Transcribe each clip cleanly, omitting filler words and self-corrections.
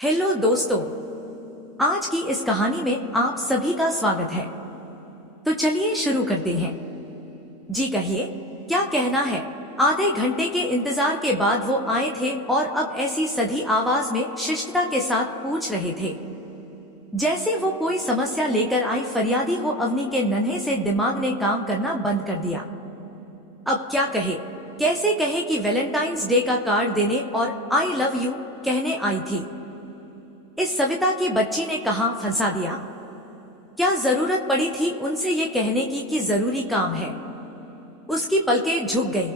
Hello दोस्तों, आज की इस कहानी में आप सभी का स्वागत है। तो चलिए शुरू करते हैं। जी कहिए, क्या कहना है। आधे घंटे के इंतजार के बाद वो आए थे और अब ऐसी सधी आवाज में शिष्टता के साथ पूछ रहे थे जैसे वो कोई समस्या लेकर आई फरियादी हो। अवनी के नन्हे से दिमाग ने काम करना बंद कर दिया। अब क्या कहे, कैसे कहे कि वैलेंटाइंस डे का कार्ड देने और आई लव यू कहने आई थी। इस सविता की बच्ची ने कहां फंसा दिया। क्या जरूरत पड़ी थी उनसे ये कहने की कि जरूरी काम है। उसकी पलकें झुक गईं,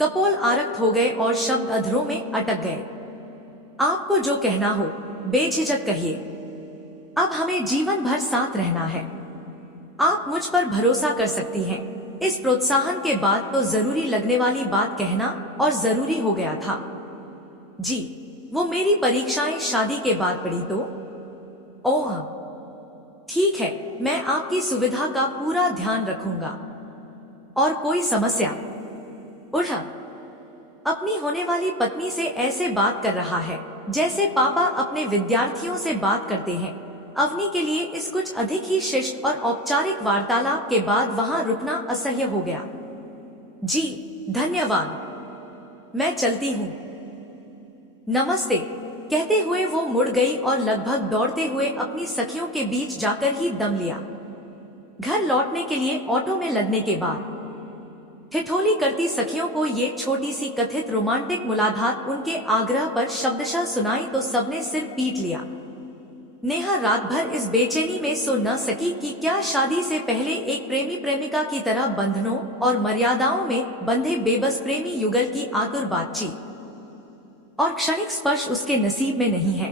कपोल आरक्त हो गए और शब्द अधरों में अटक गए। आपको जो कहना हो बेझिझक कहिए। अब हमें जीवन भर साथ रहना है। आप मुझ पर भरोसा कर सकती हैं। इस प्रोत्साहन के बाद तो जरूरी लगने वाली बात कहना और जरूरी हो गया था। जी, वो मेरी परीक्षाएं शादी के बाद पड़ी तो। ओह ठीक है, मैं आपकी सुविधा का पूरा ध्यान रखूंगा। और कोई समस्या? उठ, अपनी होने वाली पत्नी से ऐसे बात कर रहा है जैसे पापा अपने विद्यार्थियों से बात करते हैं। अवनी के लिए इस कुछ अधिक ही शिष्ट और औपचारिक वार्तालाप के बाद वहां रुकना असह्य हो गया। जी धन्यवाद, मैं चलती हूँ। नमस्ते कहते हुए वो मुड़ गई और लगभग दौड़ते हुए अपनी सखियों के बीच जाकर ही दम लिया। घर लौटने के लिए ऑटो में लगने के बाद ठिठोली करती सखियों को ये छोटी सी कथित रोमांटिक मुलाकात उनके आग्रह पर शब्दशः सुनाई तो सबने सिर पीट लिया। नेहा रात भर इस बेचैनी में सो न सकी कि क्या शादी से पहले एक प्रेमी प्रेमिका की तरह बंधनों और मर्यादाओं में बंधे बेबस प्रेमी युगल की आतुर बातचीत और क्षणिक स्पर्श उसके नसीब में नहीं है,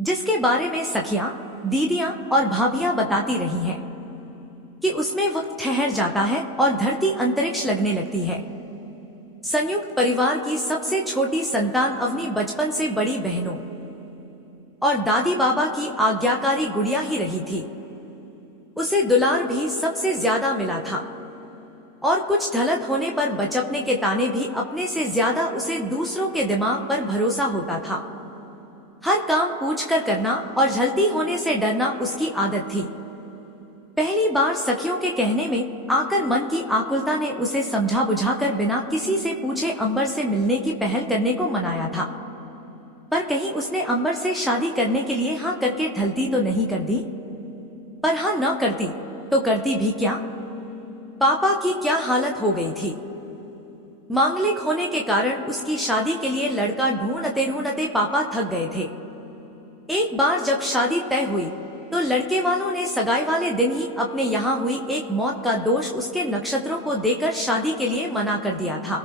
जिसके बारे में सखियां, दीदियां और भाभियां बताती रही हैं कि उसमें वक्त ठहर जाता है और धरती अंतरिक्ष लगने लगती है। संयुक्त परिवार की सबसे छोटी संतान अवनी बचपन से बड़ी बहनों और दादी बाबा की आज्ञाकारी गुड़िया ही रही थी। उसे दुलार भी सबसे ज्यादा मिला था और कुछ ढलत होने पर बचपने के ताने भी अपने से ज्यादा उसे दूसरों के दिमाग पर भरोसा होता था। हर काम पूछकर करना और झलती होने से डरना उसकी आदत थी। पहली बार सखियों के कहने में आकर मन की आकुलता ने उसे समझा बुझाकर बिना किसी से पूछे अंबर से मिलने की पहल करने को मनाया था। पर कहीं उसने अंबर से शादी करने के लिए हाँ करके ढलती तो नहीं कर दी। पर हाँ न करती तो करती भी क्या। पापा की क्या हालत हो गई थी। मांगलिक होने के कारण उसकी शादी के लिए लड़का ढूंढते पापा थक गए थे। एक बार जब शादी तय हुई तो लड़के वालों ने सगाई वाले दिन ही अपने यहाँ हुई एक मौत का दोष उसके नक्षत्रों को देकर शादी के लिए मना कर दिया था।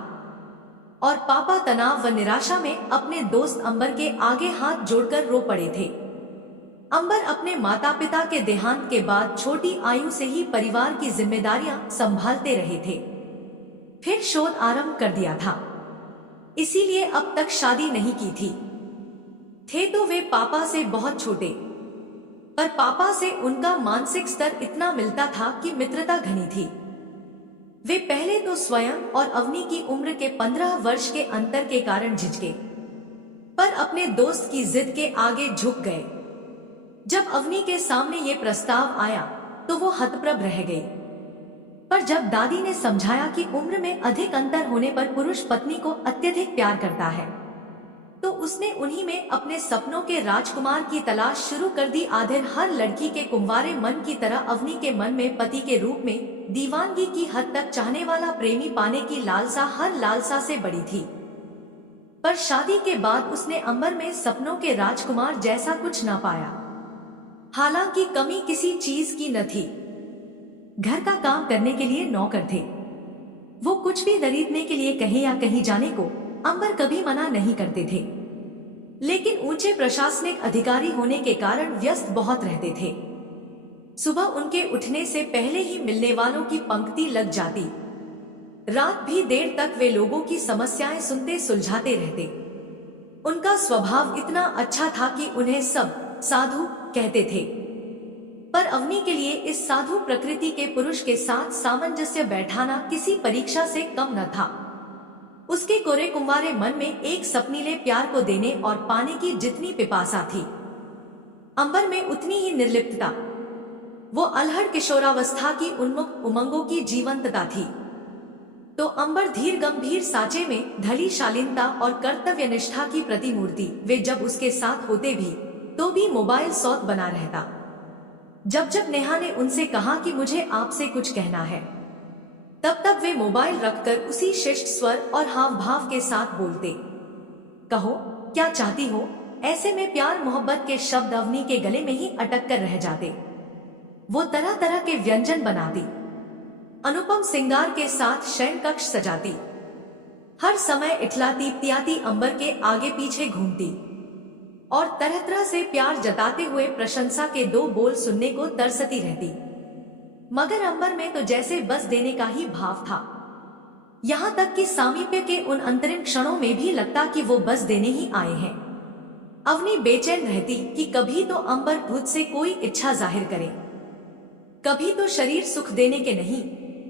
और पापा तनाव व निराशा में अपने दोस्त अंबर के आगे हाथ जोड़कर रो पड़े थे। अंबर अपने माता पिता के देहांत के बाद छोटी आयु से ही परिवार की जिम्मेदारियां संभालते रहे थे। फिर शोध आरंभ कर दिया था, इसीलिए अब तक शादी नहीं की थी। थे तो वे पापा से बहुत छोटे, पर पापा से उनका मानसिक स्तर इतना मिलता था कि मित्रता घनी थी। वे पहले तो स्वयं और अवनी की उम्र के 15 वर्ष के अंतर के कारण झिझके, पर अपने दोस्त की जिद के आगे झुक गए। जब अवनी के सामने ये प्रस्ताव आया तो वो हतप्रभ रह गई। पर जब दादी ने समझाया कि उम्र में अधिक अंतर होने पर पुरुष पत्नी को अत्यधिक प्यार करता है, तो उसने उन्हीं में अपने सपनों के राजकुमार की तलाश शुरू कर दी। आखिर हर लड़की के कुंवारे मन की तरह अवनी के मन में पति के रूप में दीवानगी की हद तक चाहने वाला प्रेमी पाने की लालसा हर लालसा से बड़ी थी। पर शादी के बाद उसने अंबर में सपनों के राजकुमार जैसा कुछ न पाया। हालांकि कमी किसी चीज की न थी। घर का काम करने के लिए नौकर थे। वो कुछ भी खरीदने के लिए कहीं या कहीं जाने को अंबर कभी मना नहीं करते थे, लेकिन ऊंचे प्रशासनिक अधिकारी होने के कारण व्यस्त बहुत रहते थे। सुबह उनके उठने से पहले ही मिलने वालों की पंक्ति लग जाती। रात भी देर तक वे लोगों की समस्याएं सुनते सुलझाते रहते। उनका स्वभाव इतना अच्छा था कि उन्हें सब साधु कहते थे। पर अवनी के लिए इस साधु प्रकृति के पुरुष के साथ सामंजस्य बैठाना किसी परीक्षा से कम न था। उसके कोरे कुंवारे मन में एक सपनीले प्यार को देने और पाने की जितनी पिपासा थी, अंबर में उतनी ही निर्लिप्तता। वो अलहड़ किशोरावस्था की उन्मुख उमंगों की जीवंतता थी। तो अंबर धीर गंभीर साचे में ढली शालीनता और कर्तव्य निष्ठा की प्रतिमूर्ति। वे जब उसके साथ होते भी तो भी मोबाइल सौत बना रहता। जब जब नेहा ने उनसे कहा कि मुझे आपसे कुछ कहना है, तब तब वे मोबाइल रखकर उसी शिष्ट स्वर और हाव भाव के साथ बोलते, कहो क्या चाहती हो। ऐसे में प्यार मोहब्बत के शब्द अवनी के गले में ही अटक कर रह जाते। वो तरह तरह के व्यंजन बनाती, अनुपम सिंगार के साथ शयन कक्ष सजाती, हर समय इठलाती पियाती अंबर के आगे पीछे घूमती और तरह तरह से प्यार जताते हुए प्रशंसा के दो बोल सुनने को तरसती रहती। मगर अंबर में तो जैसे बस देने का ही भाव था। यहाँ तक कि सामीप्य के उन अंतरिम क्षणों में भी लगता कि वो बस देने ही आए हैं। अवनी बेचैन रहती कि कभी तो अंबर खुद से कोई इच्छा जाहिर करे, कभी तो शरीर सुख देने के नहीं,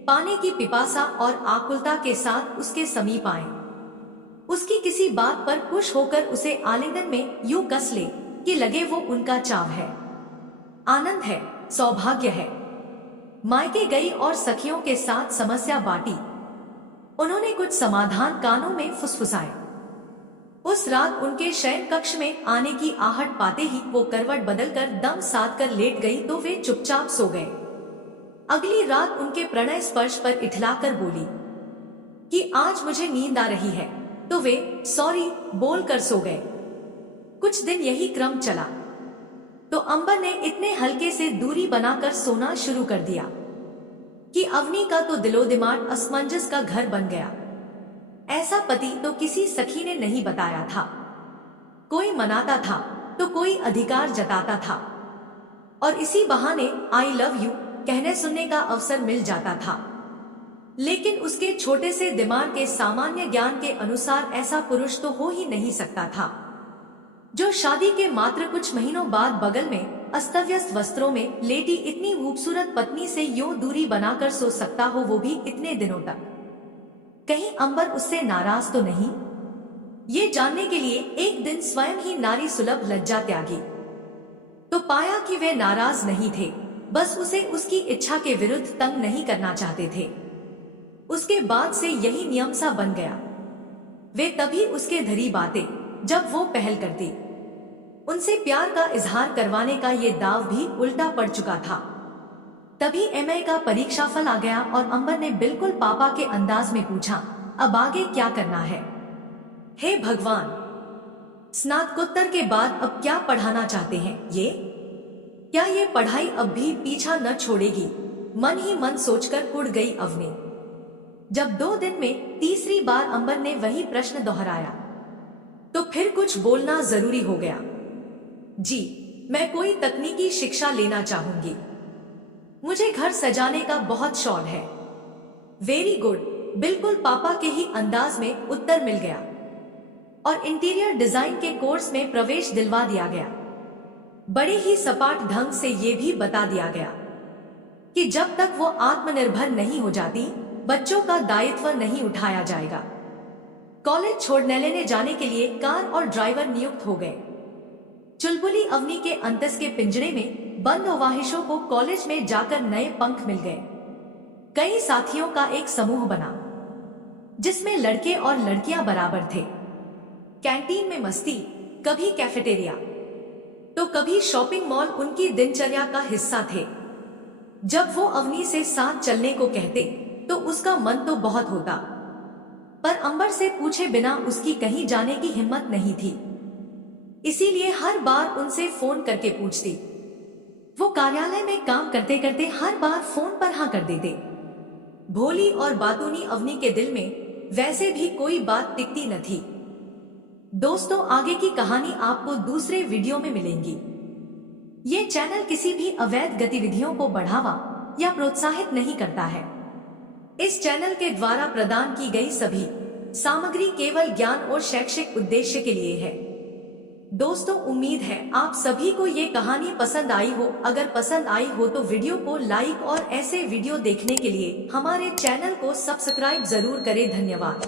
पाने की पिपासा और आकुलता के साथ उसके समीप आए, उसकी किसी बात पर खुश होकर उसे आलिंगन में यूं कस ले कि लगे वो उनका चाव है, आनंद है, सौभाग्य है। मायके गई और सखियों के साथ समस्या बांटी। उन्होंने कुछ समाधान कानों में फुसफुसाए। उस रात उनके शयन कक्ष में आने की आहट पाते ही वो करवट बदलकर दम साध कर लेट गई तो वे चुपचाप सो गए। अगली रात उनके प्रणय स्पर्श पर इठलाकर बोली कि आज मुझे नींद आ रही है, तो वे सॉरी बोलकर सो गए। कुछ दिन यही क्रम चला तो अंबर ने इतने हल्के से दूरी बनाकर सोना शुरू कर दिया कि अवनी का तो दिलो दिमाग असमंजस का घर बन गया। ऐसा पति तो किसी सखी ने नहीं बताया था। कोई मनाता था तो कोई अधिकार जताता था और इसी बहाने आई लव यू कहने सुनने का अवसर मिल जाता था। लेकिन उसके छोटे से दिमाग के सामान्य ज्ञान के अनुसार ऐसा पुरुष तो हो ही नहीं सकता था जो शादी के मात्र कुछ महीनों बाद बगल में अस्तव्यस्त वस्त्रों में लेटी इतनी खूबसूरत पत्नी से यूं दूरी बनाकर सो सकता हो, वो भी इतने दिनों तक। कहीं अंबर उससे नाराज तो नहीं, ये जानने के लिए एक दिन स्वयं ही नारी सुलभ लज्जा त्यागी तो पाया कि वे नाराज नहीं थे, बस उसे उसकी इच्छा के विरुद्ध तंग नहीं करना चाहते थे। उसके बाद से यही नियम सा बन गया। वे तभी उसके धरी बातें जब वो पहल करती, उनसे प्यार का इजहार करवाने का ये दाव भी उल्टा पड़ चुका था। तभी एमए का परीक्षाफल आ गया और अंबर ने बिल्कुल पापा के अंदाज में पूछा, अब आगे क्या करना है। हे भगवान, स्नातकोत्तर के बाद अब क्या पढ़ाना चाहते हैं ये? क्या ये पढ़ाई अब भी पीछा न छोड़ेगी? मन ही मन सोचकर उड़ गई अवनी। जब 2 दिन में तीसरी बार अंबर ने वही प्रश्न दोहराया तो फिर कुछ बोलना जरूरी हो गया। जी, मैं कोई तकनीकी शिक्षा लेना चाहूंगी। मुझे घर सजाने का बहुत शौक है। वेरी गुड, बिल्कुल पापा के ही अंदाज में उत्तर मिल गया और इंटीरियर डिजाइन के कोर्स में प्रवेश दिलवा दिया गया। बड़े ही सपाट ढंग से ये भी बता दिया गया कि जब तक वो आत्मनिर्भर नहीं हो जाती, बच्चों का दायित्व नहीं उठाया जाएगा। कॉलेज छोड़ने लेने जाने के लिए कार और ड्राइवर नियुक्त हो गए। चुलबुली अवनी के अंतस के पिंजरे में बंद अवाहिशों को कॉलेज में जाकर नए पंख मिल गए। कई साथियों का एक समूह बना जिसमें लड़के और लड़कियां बराबर थे। कैंटीन में मस्ती, कभी कैफेटेरिया तो कभी शॉपिंग मॉल उनकी दिनचर्या का हिस्सा थे। जब वो अवनी से साथ चलने को कहते तो उसका मन तो बहुत होता, पर अंबर से पूछे बिना उसकी कहीं जाने की हिम्मत नहीं थी। इसीलिए हर बार उनसे फोन करके पूछती। वो कार्यालय में काम करते करते हर बार फोन पर हाँ कर देते। भोली और बातूनी अवनी के दिल में वैसे भी कोई बात टिकती न थी। दोस्तों, आगे की कहानी आपको दूसरे वीडियो में मिलेंगी। ये चैनल किसी भी अवैध गतिविधियों को बढ़ावा या प्रोत्साहित नहीं करता है। इस चैनल के द्वारा प्रदान की गई सभी सामग्री केवल ज्ञान और शैक्षिक उद्देश्य के लिए है। दोस्तों, उम्मीद है आप सभी को ये कहानी पसंद आई हो। अगर पसंद आई हो तो वीडियो को लाइक और ऐसे वीडियो देखने के लिए हमारे चैनल को सब्सक्राइब जरूर करें। धन्यवाद।